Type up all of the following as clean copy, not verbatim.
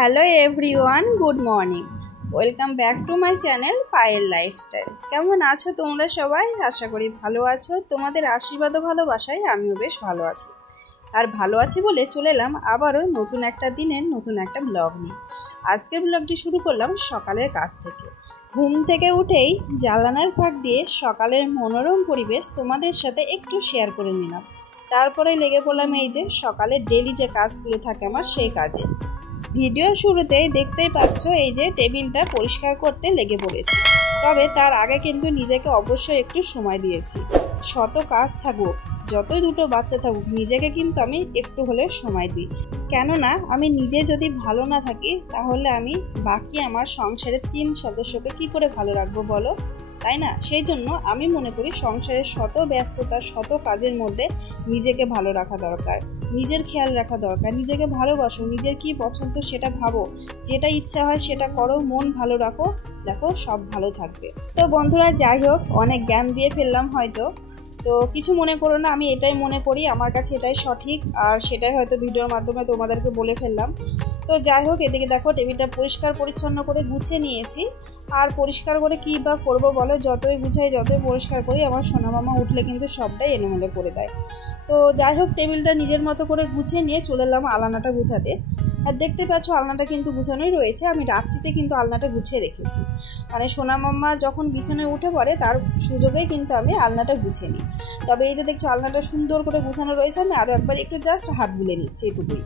Hello everyone, good morning. Welcome back to my channel Payel lifestyle. কেমন আছো তোমরা সবাই? আশা করি ভালো আছো। তোমাদের আশীর্বাদ ও ভালোবাসায় আমিও বেশ ভালো আছি। আর ভালো আছি বলে চলে এলাম আবারও নতুন একটা দিনের নতুন একটা ব্লগ নিয়ে। আজকের ব্লগটি শুরু করলাম সকালের কাজ থেকে। ঘুম থেকে উঠেই জানালার ফাঁক দিয়ে সকালের মনোরম পরিবেশ তোমাদের সাথে একটু শেয়ার করে নিলাম। তারপরে লেগে পড়লাম এই যে সকালের ডেলি যে কাজগুলো থাকে আমার সেই কাজে। ভিডিও শুরুতেই দেখতেই পাচ্ছ এই যে টেবিলটা পরিষ্কার করতে লেগে পড়েছি। তবে তার আগে কিন্তু নিজেকে অবশ্যই একটু সময় দিয়েছি। শত কাজ থাকুক, যতই দুটো বাচ্চা থাকুক, নিজেকে কিন্তু আমি একটু হলে সময় দিই। কেননা আমি নিজে যদি ভালো না থাকি তাহলে আমি বাকি আমার সংসারের 3 সদস্যকে কি করে ভালো রাখবো বলো, তাই না? সেই জন্য আমি মনে করি সংসারের শত ব্যস্ততা, শত কাজের মধ্যে নিজেকে ভালো রাখা দরকার, নিজের খেয়াল রাখা দরকার। নিজেকে ভালোবাসো, নিজের কি পছন্দ সেটা ভাবো, যেটা ইচ্ছা হয় সেটা করো, মন ভালো রাখো, দেখো সব ভালো থাকবে। তো বন্ধুরা, যাই হোক, অনেক জ্ঞান দিয়ে ফেললাম হয়তো, তো কিছু মনে করো না। আমি এটাই মনে করি, আমার কাছে এটাই সঠিক, আর সেটাই হয়তো ভিডিওর মাধ্যমে তোমাদেরকে বলে ফেললাম। তো যাই হোক, এদিকে দেখো টেবিলটা পরিষ্কার পরিচ্ছন্ন করে গুছিয়ে নিয়েছি। আর পরিষ্কার করে কী বা করবো বলো, যতই গুছাই যতই পরিষ্কার করি আমার সোনা মামা উঠলে কিন্তু সবটাই এলোমেলো করে দেয়। তো যাই হোক, টেবিলটা নিজের মতো করে গুছিয়ে নিয়ে চলে এলাম আলনাটা গুছাতে। আর দেখতে পাচ্ছ আলনাটা কিন্তু গুছানোই রয়েছে। আমি রাত্রিতে কিন্তু আলনাটা গুছিয়ে রেখেছি, মানে সোনা মাম্মা যখন বিছানায় উঠে পড়ে তার সুযোগেই কিন্তু আমি আলনাটা গুছিয়ে নিই। তবে এই যে দেখছো আলনাটা সুন্দর করে গুছানো রয়েছে, আমি আরও একবার একটু জাস্ট হাত বুলে নিচ্ছি, এটুকুই।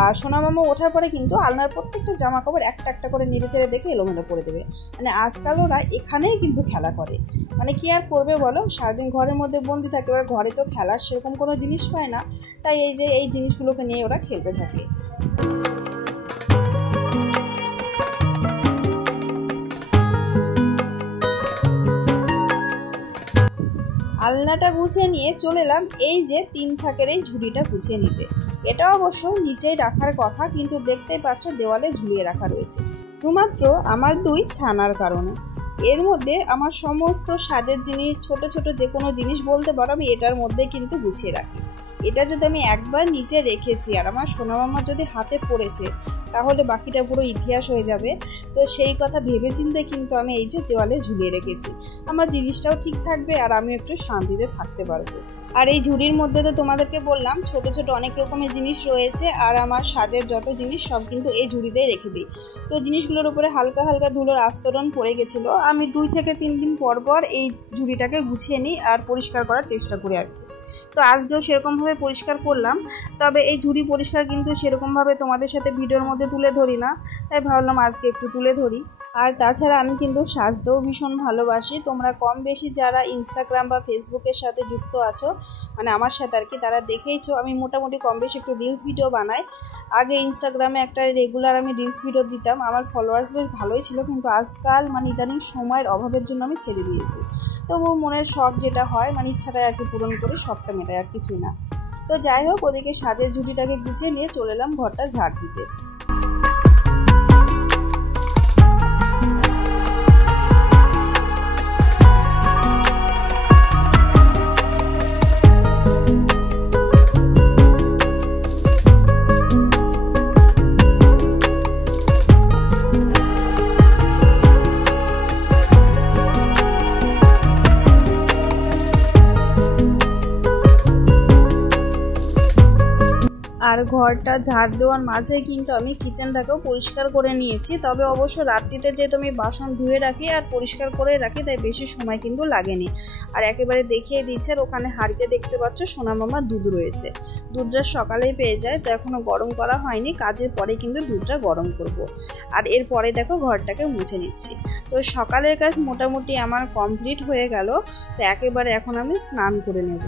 আর সোনা মাম্মা ওঠার পরে কিন্তু আলনার প্রত্যেকটা জামা কাপড় একটা একটা করে নেড়ে চেড়ে দেখে এলোমেলো করে দেবে। মানে আজকাল ওরা এখানেই কিন্তু খেলা করে, মানে কি আর করবে বলো, সারাদিন ঘরের মধ্যে বন্দি থাকে। এবার ঘরে তো খেলার সেরকম কোনো জিনিস পায় না, তাই এই যে এই জিনিসগুলোকে নিয়ে ওরা খেলতে থাকে। আলনাটা গুছিয়ে নিয়ে চলে এলাম এই যে 3 থাকের এই ঝুড়িটা গুছিয়ে নিতে। এটা অবশ্য নিচেই রাখার কথা, কিন্তু দেখতেই পাচ্ছ দেওয়ালে ঝুলিয়ে রাখা রয়েছে শুধুমাত্র আমার 2 ছানার কারণে। এর মধ্যে আমার সমস্ত সাজের জিনিস, ছোট ছোট যে কোনো জিনিস বলতে পারো আমি এটার মধ্যে কিন্তু গুছিয়ে রাখি। এটা যদি আমি একবার নিচে রেখেছি আর আমার সোনা মামা যদি হাতে পড়েছে তাহলে বাকিটা পুরো ইতিহাস হয়ে যাবে। তো সেই কথা ভেবেচিন্তে কিন্তু আমি এই যে দেওয়ালে ঝুলিয়ে রেখেছি। আমার জিনিসটাও ঠিক থাকবে আর আমি একটু শান্তিতে থাকতে পারবো। আর এই ঝুড়ির মধ্যে তো তোমাদেরকে বললাম ছোট ছোট অনেক রকমের জিনিস রয়েছে, আর আমার সাজের যত জিনিস সব কিন্তু এই ঝুড়িতেই রেখে দিই। তো জিনিসগুলোর উপরে হালকা হালকা ধুলোর আস্তরণ পড়ে গেছিলো। আমি 2 থেকে 3 দিন পর পর এই ঝুড়িটাকে গুছিয়ে নিই আর পরিষ্কার করার চেষ্টা করি আর কি। তো আজকেও সেরকমভাবে পরিষ্কার করলাম। তবে এই ঝুড়ি পরিষ্কার কিন্তু সেরকমভাবে তোমাদের সাথে ভিডিওর মধ্যে তুলে ধরি না, তাই ভাবলাম আজকে একটু তুলে ধরি। আর তাছাড়া আমি কিন্তু সাজতেও ভীষণ ভালোবাসি। তোমরা কম বেশি যারা ইনস্টাগ্রাম বা ফেসবুকের সাথে যুক্ত আছো, মানে আমার সাথে আর কি, তারা দেখেইছো আমি মোটামুটি কম বেশি একটু রিলস ভিডিও বানাই। আগে ইনস্টাগ্রামে একটা রেগুলার আমি রিলস ভিডিও দিতাম, আমার ফলোয়ার্স বেশ ভালোই ছিল, কিন্তু আজকাল মানে ইদানিং সময়ের অভাবের জন্য আমি ছেড়ে দিয়েছি। তবু মনের শখ যেটা হয়, মানে ইচ্ছাটাই আর কি পূরণ করি, শখটা মেটায়, আর কিছুই না। তো যাই হোক, ওদিকে সাজের ঝুড়িটাকে গুছিয়ে নিয়ে চলে এলাম ঘরটা ঝাড় দিতে। আর ঘরটা ঝাড় দেওয়ার মাঝে কিন্তু আমি কিচেনটাকেও পরিষ্কার করে নিয়েছি। তবে অবশ্য রাত্রিতে যেহেতু আমি বাসন ধুয়ে রাখি আর পরিষ্কার করে রাখি, তাই বেশি সময় কিন্তু লাগেনি। আর একেবারে দেখিয়ে দিচ্ছে, আর ওখানে হাঁড়িতে দেখতে পাচ্ছ সোনা মামার দুধ রয়েছে। দুধটা সকালেই পেয়ে যায়, তো এখনও গরম করা হয়নি, কাজের পরে কিন্তু দুধটা গরম করব। আর এরপরে দেখো ঘরটাকে মুছে নিচ্ছি। তো সকালের কাজ মোটামুটি আমার কমপ্লিট হয়ে গেল। তো একেবারে এখন আমি স্নান করে নেব।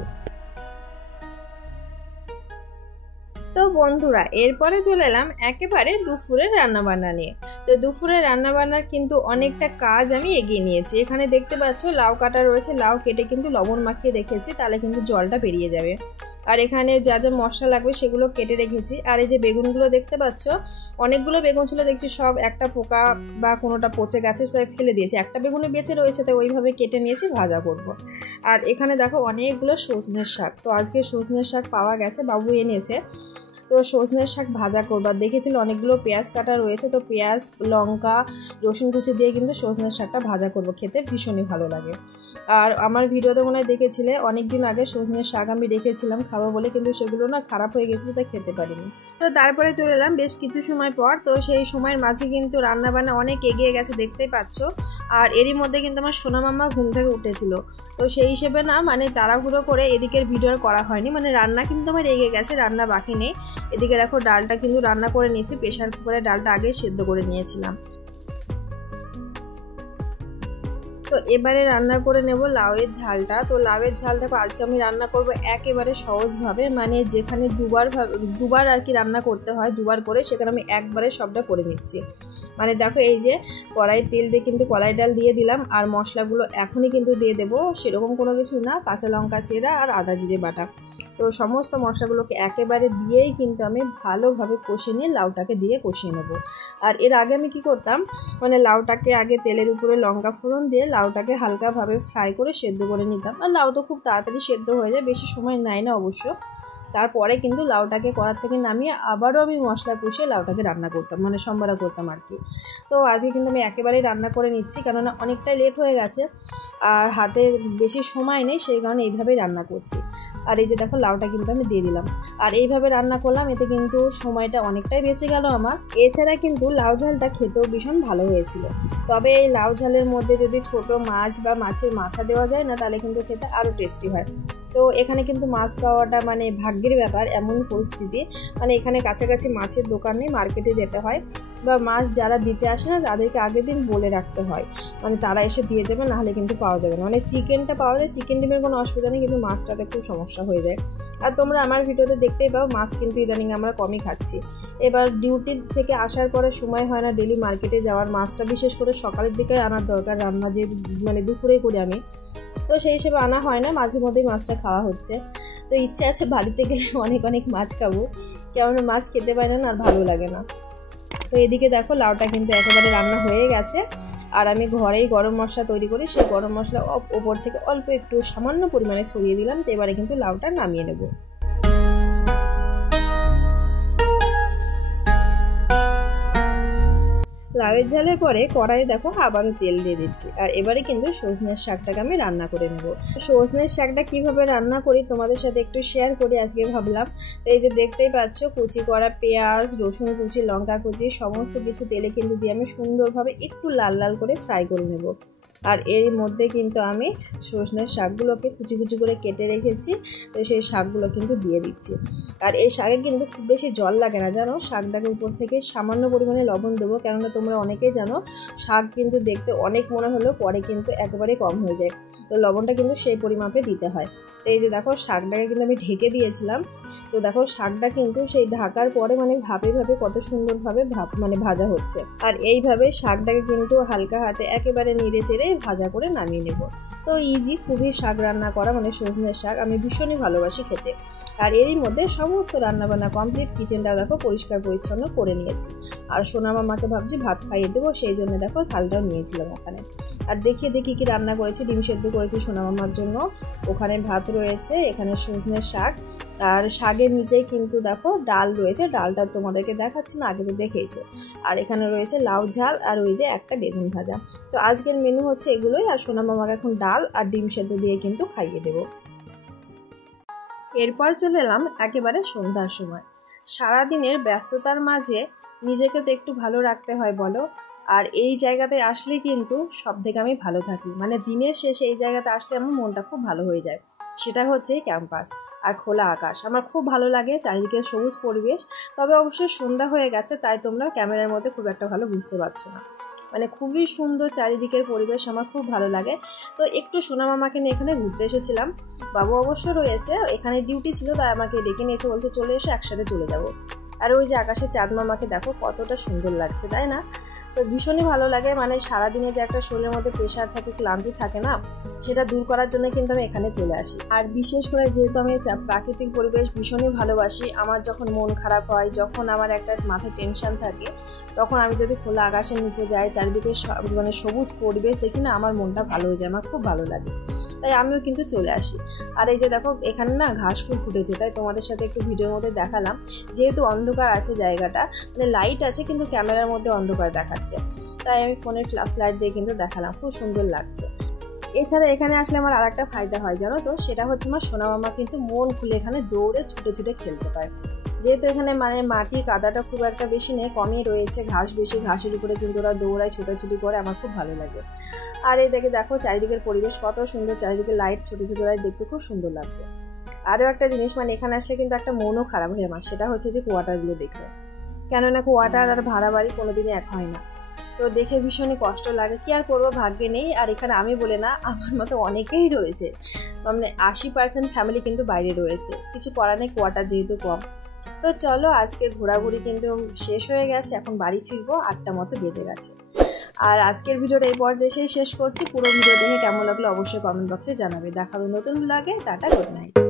তো বন্ধুরা, এরপরে চলে এলাম একেবারে দুপুরের রান্নাবান্না নিয়ে। তো দুপুরের রান্নাবান্নার কিন্তু অনেকটা কাজ আমি এগিয়ে নিয়েছি। এখানে দেখতে পাচ্ছ লাউ কাটা রয়েছে, লাউ কেটে কিন্তু লবণ মাখিয়ে রেখেছি, তাহলে কিন্তু জলটা বেরিয়ে যাবে। আর এখানে যা যা মশলা লাগবে সেগুলো কেটে রেখেছি। আর এই যে বেগুনগুলো দেখতে পাচ্ছ, অনেকগুলো বেগুন ছিল, দেখছি সব একটা পোকা বা কোনোটা পচে গেছে, সব ফেলে দিয়েছি। একটা বেগুনে বেঁচে রয়েছে, তাই ওইভাবে কেটে নিয়েছি, ভাজা করব। আর এখানে দেখো অনেকগুলো সজনের শাক। তো আজকে সজনের শাক পাওয়া গেছে, বাবু এনেছে। তো সজনের শাক ভাজা করবো। দেখেছিল অনেকগুলো পেঁয়াজ কাটা রয়েছে, তো পেঁয়াজ, লঙ্কা, রসুন কুচি দিয়ে কিন্তু সজনের শাকটা ভাজা করব, খেতে ভীষণই ভালো লাগে। আর আমার ভিডিওতে মনে হয় দেখেছিলে অনেক দিন আগে সজনের শাক আমি রেখেছিলাম খাবো বলে, কিন্তু সেগুলো না খারাপ হয়ে গেছিলো, তাই খেতে পারিনি। তো তারপরে চলে এলাম বেশ কিছু সময় পর। তো সেই সময়ের মাঝে কিন্তু রান্নাবান্না অনেক এগিয়ে গেছে, দেখতেই পাচ্ছ। আর এরই মধ্যে কিন্তু আমার সোনা মাম্মা ঘুম থেকে উঠেছিল, তো সেই হিসেবে না মানে তাড়াহুড়ো করে এদিকের ভিডিও করা হয়নি, মানে রান্না কিন্তু আমার এগিয়ে গেছে, রান্না বাকি নেই। এদিকে দেখো ডালটা কিন্তু রান্না করে নিয়েছি, প্রেশার কুকারে ডালটা আগে সেদ্ধ করে নিয়েছিলাম। তো এবারে রান্না করে নেব লাউয়ের ঝালটা। তো লাউয়ের ঝাল দেখো আজকে আমি রান্না করব একেবারে সহজভাবে, মানে যেখানে দুবার আর কি রান্না করতে হয়, দুবার করে, সেখানে আমি একবারে সবটা করে নিচ্ছি। মানে দেখো এই যে কড়াই তেল দিয়ে কিন্তু কলাই ডাল দিয়ে দিলাম, আর মশলাগুলো এখনই কিন্তু দিয়ে দেবো, সেরকম কোনো কিছু না, কাঁচা লঙ্কা চেরা আর আদা জিরে বাটা। তো সমস্ত মশলাগুলোকে একেবারে দিয়েই কিন্তু আমি ভালোভাবে কষিয়ে নিয়ে লাউটাকে দিয়ে কষিয়ে নেব। আর এর আগে আমি কি করতাম, মানে লাউটাকে আগে তেলের উপরে লঙ্কা ফোড়ন দিয়ে লাউটাকে হালকাভাবে ফ্রাই করে সেদ্ধ করে নিতাম। আর লাউ তো খুব তাড়াতাড়ি সেদ্ধ হয়ে যায়, বেশি সময় নেয় না অবশ্য। তারপরে কিন্তু লাউটাকে কড়ার থেকে নামিয়ে আবারও আমি মশলা কষিয়ে লাউটাকে রান্না করতাম, মানে সম্বারা করতাম আর কি। তো আজকে কিন্তু আমি একেবারেই রান্না করে নিচ্ছি, কেননা অনেকটাই লেট হয়ে গেছে আর হাতে বেশি সময় নেই, সেই কারণে এইভাবেই রান্না করছি। আর এই যে দেখো লাউটা কিন্তু আমি দিয়ে দিলাম, আর এইভাবে রান্না করলাম, এতে কিন্তু সময়টা অনেকটাই বেঁচে গেল আমার। এছাড়া কিন্তু লাউ ঝালটা খেতেও ভীষণ ভালো হয়েছিল। তবে এই লাউ ঝালের মধ্যে যদি ছোট মাছ বা মাছের মাথা দেওয়া যায় না, তাহলে কিন্তু খেতে আরও টেস্টি হয়। তো এখানে কিন্তু মাছ পাওয়াটা মানে ভাগ্যের ব্যাপার, এমন পরিস্থিতি, মানে এখানে কাছাকাছি মাছের দোকান নেই, মার্কেটে যেতে হয়, বা মাছ যারা দিতে আসে না তাদেরকে আগের দিন বলে রাখতে হয়, মানে তারা এসে দিয়ে যাবে, নাহলে কিন্তু পাওয়া যাবে না। মানে চিকেনটা পাওয়া যায়, চিকেন ডিমের কোনো অসুবিধা নেই, কিন্তু মাছটাতে খুব সমস্যা হয়ে যায়। আর তোমরা আমার ভিডিওতে দেখতেই পাও মাছ কিন্তু ইদানিং আমরা কমই খাচ্ছি। এবার ডিউটি থেকে আসার পরে সময় হয় না ডেলি মার্কেটে যাওয়ার, মাছটা বিশেষ করে সকালের দিকে আনার দরকার, রান্না যে মানে দুপুরেই করি আমি, তো সেই হিসেবে আনা হয় না, মাঝে মধ্যেই মাছটা খাওয়া হচ্ছে। তো ইচ্ছে আছে বাড়িতে গেলে অনেক অনেক মাছ খাবো, কেমন মাছ খেতে পারি না আর ভালো লাগে না। তো এদিকে দেখো লাউটা কিন্তু একেবারে রান্না হয়ে গেছে, আর আমি ঘরেই গরম মশলা তৈরি করি, সেই গরম মশলা ওপর থেকে অল্প একটু সামান্য পরিমাণে ছড়িয়ে দিলাম। তো এবারে কিন্তু লাউটা নামিয়ে নেব। লাউয়ের ঝালের পরে কড়াইয়ে দেখো আবারও তেল দিয়ে দিচ্ছি, আর এবারে কিন্তু সজনের শাকটাকে আমি রান্না করে নেব। সজনের শাকটা কিভাবে রান্না করি তোমাদের সাথে একটু শেয়ার করি আজকে ভাবলাম। তো এই যে দেখতেই পাচ্ছ কুচি করা পেঁয়াজ, রসুন কুচি, লঙ্কা কুচি সমস্ত কিছু তেলে কিন্তু দিয়ে আমি সুন্দরভাবে একটু লাল লাল করে ফ্রাই করে নেব। আর এর মধ্যে কিন্তু আমি সজনের শাকগুলোকে কুচি কুচি করে কেটে রেখেছি, তো সেই শাকগুলো কিন্তু দিয়ে দিচ্ছি। আর এই শাকে কিন্তু খুব বেশি জল লাগে না জানো, শাকটাকে উপর থেকে সামান্য পরিমাণে লবণ দেবো, কেননা তোমরা অনেকেই জানো শাক কিন্তু দেখতে অনেক মনে হলেও পরে কিন্তু একেবারে কম হয়ে যায়, তো লবণটা কিন্তু সেই পরিমাপে দিতে হয়। তো এই যে দেখো শাকটাকে কিন্তু আমি ঢেকে দিয়েছিলাম, তো দেখো শাকটা কিন্তু সেই ঢাকার পরে মানে ভাপে ভাপে কত সুন্দরভাবে মানে ভাজা হচ্ছে। আর এইভাবে শাকটাকে কিন্তু হালকা হাতে একেবারে নেড়ে চেড়ে ভাজা করে নামিয়ে নেব। তো ইজি, খুবই শাক রান্না করা, মানে সজনের শাক আমি ভীষণই ভালোবাসি খেতে। আর এরই মধ্যে সমস্ত রান্নাবান্না কমপ্লিট, কিচেনটা দেখো পরিষ্কার পরিচ্ছন্ন করে নিয়েছি। আর সোনা মামাকে ভাবছি ভাত খাইয়ে দেবো, সেই জন্য দেখো থালটাও নিয়েছিলাম ওখানে। আর দেখিয়ে দেখি কি রান্না করেছি, ডিম সেদ্ধ করেছি সোনা মামার জন্য, ওখানে ভাত রয়েছে, এখানে সজনের শাক, আর শাকের নিচেই কিন্তু দেখো ডাল রয়েছে, ডালটা তোমাদেরকে দেখাচ্ছি না, আগে তো দেখেইছো। আর এখানে রয়েছে লাউ ঝাল, আর ওই যে একটা বেগুন ভাজা। তো আজকের মেনু হচ্ছে এগুলোই, আর সোনা মামাকে এখন ডাল আর ডিম সেদ্ধ দিয়ে কিন্তু খাইয়ে দেবো। এরপর চলে এলাম একেবারে সন্ধ্যার সময়। সারাদিনের ব্যস্ততার মাঝে নিজেকে তো একটু ভালো রাখতে হয় বলো, আর এই জায়গাতে আসলে কিন্তু সব থেকে আমি ভালো থাকি, মানে দিনের শেষে এই জায়গাতে আসলে আমার মনটা খুব ভালো হয়ে যায়। সেটা হচ্ছে ক্যাম্পাস আর খোলা আকাশ, আমার খুব ভালো লাগে, চারিদিকে সবুজ পরিবেশ। তবে অবশ্যই সন্ধ্যা হয়ে গেছে, তাই তোমরা ক্যামেরার মধ্যে খুব একটা ভালো বুঝতে পারছো না, মানে খুবই সুন্দর চারিদিকের পরিবেশ, আমার খুব ভালো লাগে। তো একটু সোনা মামাকে নিয়ে এখানে ঘুরতে এসেছিলাম, বাবু অবশ্য রয়েছে, এখানে ডিউটি ছিল, তাই আমাকে ডেকে নিয়েছে, বলতে চলে এসো একসাথে চলে যাব। আর ওই যে আকাশে চাঁদ মামাকে দেখো কতটা সুন্দর লাগছে, তাই না? তো ভীষণই ভালো লাগে, মানে সারাদিনে যে একটা শরীরের মধ্যে প্রেশার থাকে, ক্লান্তি থাকে না, সেটা দূর করার জন্য কিন্তু আমি এখানে চলে আসি। আর বিশেষ করে যেহেতু আমি প্রাকৃতিক পরিবেশ ভীষণই ভালোবাসি, আমার যখন মন খারাপ হয়, যখন আমার একটা মাথায় টেনশন থাকে, তখন আমি যদি খোলা আকাশের নিচে যাই, চারিদিকে মানে সবুজ পরিবেশ দেখি না, আমার মনটা ভালো হয়ে যায়, আমার খুব ভালো লাগে। তাই আমিও কিন্তু চলে আসি। আর এই যে দেখো এখানে না ঘাস ফুল ফুটেছে, তাই তোমাদের সাথে একটু ভিডিওর মধ্যে দেখালাম। যেহেতু অন্ধকার আছে জায়গাটা, মানে লাইট আছে কিন্তু ক্যামেরার মধ্যে অন্ধকার দেখাচ্ছে, তাই আমি ফোনের ফ্ল্যাশ লাইট দিয়ে কিন্তু দেখালাম, খুব সুন্দর লাগছে। এছাড়া এখানে আসলে আমার আরেকটা ফায়দা হয় জানো তো, সেটা হচ্ছে আমার সোনা মামা কিন্তু মন খুলে এখানে দৌড়ে ছুটে ছুটে খেলতে পারে। যেহেতু এখানে মানে মাটি কাদাটা খুব একটা বেশি নেই, কমই রয়েছে, ঘাস বেশি, ঘাসের উপরে কিন্তু ওরা দৌড়ায় ছোটাছুটি করে, আমার খুব ভালো লাগে। আর এই দেখো চারিদিকের পরিবেশ কত সুন্দর, চারিদিকে লাইট, ছোটো ছোটো লাইট, দেখতে খুব সুন্দর লাগছে। আরও একটা জিনিস, মানে এখানে আসলে কিন্তু একটা মনও খারাপ হয়ে আমার, সেটা হচ্ছে যে কোয়ার্টারগুলো দেখলে, কেননা কোয়ার্টার আর ভাড়া বাড়ি কোনোদিনই এক হয় না। তো দেখে ভীষণই কষ্ট লাগে, কি আর করবো, ভাগ্যে নেই। আর এখানে আমি বলে না, আমার মতো অনেকেই রয়েছে, মানে 80% ফ্যামিলি কিন্তু বাইরে রয়েছে, কিছু করার নেই, কোয়ার্টার যেহেতু কম। তো চলো আজকে ঘোরাঘুরি কিন্তু শেষ হয়ে গেছে, এখন বাড়ি ফিরবো, 8টা মতো বেজে গেছে। আর আজকের ভিডিওটা এই পর্যায়ে শেষ করছি। পুরো ভিডিও দেখে কেমন লাগলো অবশ্যই কমেন্ট বক্সে জানাবে। দেখা হবে নতুন ব্লগে। Tata, good night.